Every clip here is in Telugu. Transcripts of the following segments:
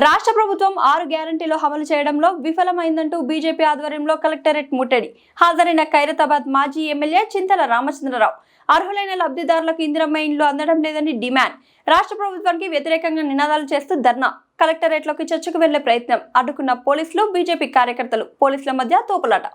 రాష్ట్ర ప్రభుత్వం ఆరు గ్యారంటీలు అమలు చేయడంలో విఫలమైందంటూ బీజేపీ ఆధ్వర్యంలో కలెక్టరేట్ ముట్టడి. హాజరైన ఖైరతాబాద్ మాజీ ఎమ్మెల్యే చింతల రామచంద్రరావు. అర్హులైన లబ్ధిదారులకు ఇందిరమ్మ ఇండ్లు అందడం లేదని డిమాండ్. రాష్ట్ర ప్రభుత్వానికి వ్యతిరేకంగా నినాదాలు చేస్తూ ధర్నా. కలెక్టరేట్లోకి చర్చకు వెళ్ళే ప్రయత్నం. అడ్డుకున్న పోలీసులు బీజేపీ కార్యకర్తలు పోలీసుల మధ్య తోపులాట.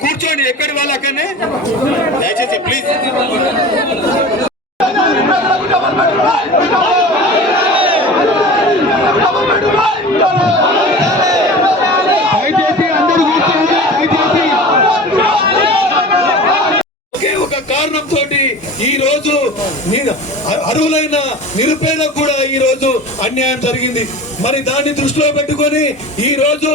కూర్చోండి ఎక్కడి వాళ్ళు అక్కడనే దయచేసి ప్లీజ్ ఒక కారణంతో ఈ రోజు అర్హులైన నిరుపేదకు కూడా ఈ రోజు అన్యాయం జరిగింది. మరి దాన్ని దృష్టిలో పెట్టుకొని ఈ రోజు